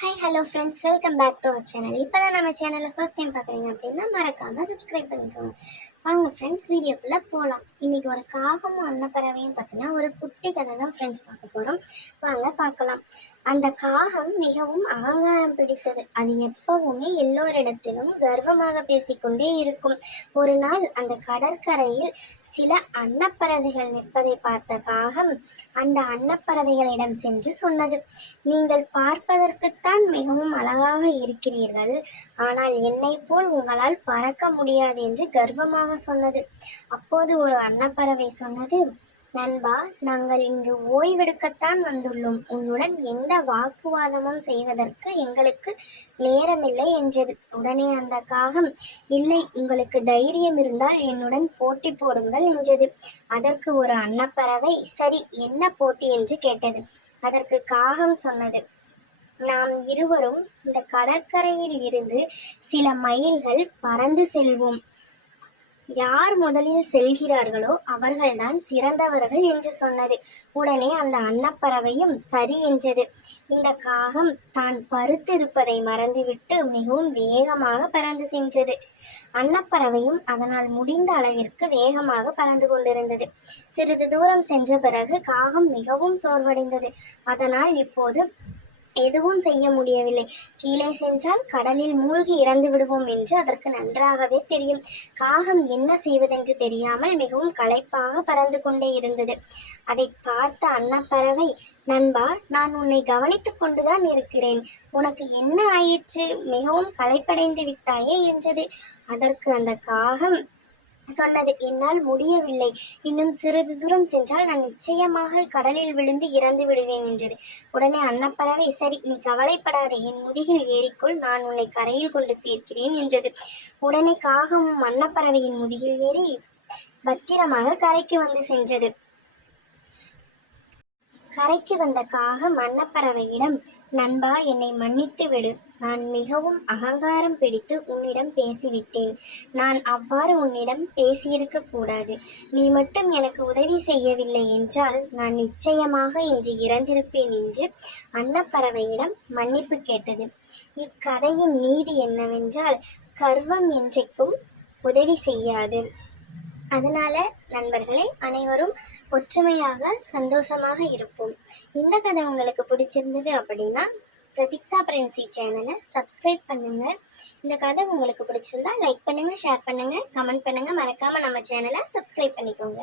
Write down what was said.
Hi hello friends, welcome back to our channel. இப்போ தான் நம்ம சேனலில் ஃபர்ஸ்ட் டைம் பார்க்குறீங்க அப்படின்னா மறக்காமல் சப்ஸ்கிரைப் பண்ணிக்கோங்க. வாங்க ஃப்ரெண்ட்ஸ், வீடியோக்குள்ளே போகலாம். இன்றைக்கி ஒரு காகமும் அன்னப்பறவையும் பார்த்தீங்கன்னா ஒரு குட்டி கதை தான் ஃப்ரெண்ட்ஸ் பார்க்க போகிறோம். வாங்க பார்க்கலாம். அந்த காகம் மிகவும் அகங்காரம் பிடித்தது. அது எப்பவுமே எல்லோரிடத்திலும் கர்வமாக பேசிக்கொண்டே இருக்கும். ஒரு நாள் அந்த கடற்கரையில் சில அன்னப்பறவைகள் நிற்பதை பார்த்த காகம் அந்த அன்னப்பறவைகளிடம் சென்று சொன்னது, நீங்கள் பார்ப்பதற்குத்தான் மிகவும் அழகாக இருக்கிறீர்கள், ஆனால் என்னை போல் உங்களால் பறக்க முடியாது என்று கர்வமாக சொன்னது. அப்போது ஒரு அன்னப்பறவை சொன்னது, நண்பா, நாங்கள் இங்கு ஓய்வெடுக்கத்தான் வந்துள்ளோம். உன்னுடன் எந்த வாக்குவாதமும் செய்வதற்கு எங்களுக்கு நேரமில்லை என்றது. உடனே அந்த காகம், இல்லை, உங்களுக்கு தைரியம் இருந்தால் என்னுடன் போட்டி போடுங்கள் என்றது. அதற்கு ஒரு அன்னப்பறவை, சரி, என்ன போட்டி என்று கேட்டது. அதற்கு காகம் சொன்னது, நாம் இருவரும் இந்த கடற்கரையில் இருந்து சில மைல்கள் பறந்து செல்வோம். யார் முதலில் செல்கிறார்களோ அவர்கள்தான் சிறந்தவர்கள் என்று சொன்னது. உடனே அந்த அன்னப்பறவையும் சரி என்றது. இந்த காகம் தான் பருத்திருப்பதை மறந்துவிட்டு மிகவும் வேகமாக பறந்து சென்றது. அன்னப்பறவையும் அதனால் முடிந்த அளவிற்கு வேகமாக பறந்து கொண்டிருந்தது. சிறிது தூரம் சென்ற பிறகு காகம் மிகவும் சோர்வடைந்தது. அதனால் இப்போது எதுவும் செய்ய முடியவில்லை. கீழே சென்றால் கடலில் மூழ்கி இறந்து விடுவோம் என்று அதற்கு நன்றாகவே தெரியும். காகம் என்ன செய்வதென்று தெரியாமல் மிகவும் களைப்பாக பறந்து கொண்டே இருந்தது. அதை பார்த்த அன்னப்பறவை, நண்பா, நான் உன்னை கவனித்துக் கொண்டுதான் இருக்கிறேன். உனக்கு என்ன ஆயிற்று? மிகவும் களைப்படைந்து விட்டாயே என்றது. அதற்கு அந்த காகம் சொன்னது, என்னால் முடியவில்லை. இன்னும் சிறிது தூரம் சென்றால் நான் நிச்சயமாக கடலில் விழுந்து இறந்து விடுவேன் என்றது. உடனே அன்னப்பறவை, சரி, நீ கவலைப்படாதே, என் முதுகில் ஏறிக்கொள், நான் உன்னை கரையில் கொண்டு சேர்க்கிறேன் என்றது. உடனே காகமும் அன்னப்பறவையின் முதுகில் ஏறி பத்திரமாக கரைக்கு வந்து சென்றது. கரைக்கு வந்த காகம் அன்னப்பறவையிடம், நண்பா, என்னை மன்னித்து விடு. நான் மிகவும் அகங்காரம் பிடித்து உன்னிடம் பேசிவிட்டேன். நான் அவ்வாறு உன்னிடம் பேசியிருக்க கூடாது. நீ மட்டும் எனக்கு உதவி செய்யவில்லை என்றால் நான் நிச்சயமாக இன்று இறந்திருப்பேன் என்று அன்னப்பறவையிடம் மன்னிப்பு கேட்டது. இக்கதையின் நீதி என்னவென்றால், கர்வம் என்றைக்கும் உதவி செய்யாது. அதனால நண்பர்களே, அனைவரும் ஒற்றுமையாக சந்தோஷமாக இருப்போம். இந்த கதை உங்களுக்கு பிடிச்சிருந்தது அப்படின்னா பிரதீக்ஷா பிரின்சி சேனலை சப்ஸ்கிரைப் பண்ணுங்க. இந்த கதை உங்களுக்கு பிடிச்சிருந்தா லைக் பண்ணுங்க, ஷேர் பண்ணுங்க, கமெண்ட் பண்ணுங்க. மறக்காம நம்ம சேனலை சப்ஸ்கிரைப் பண்ணிக்கோங்க.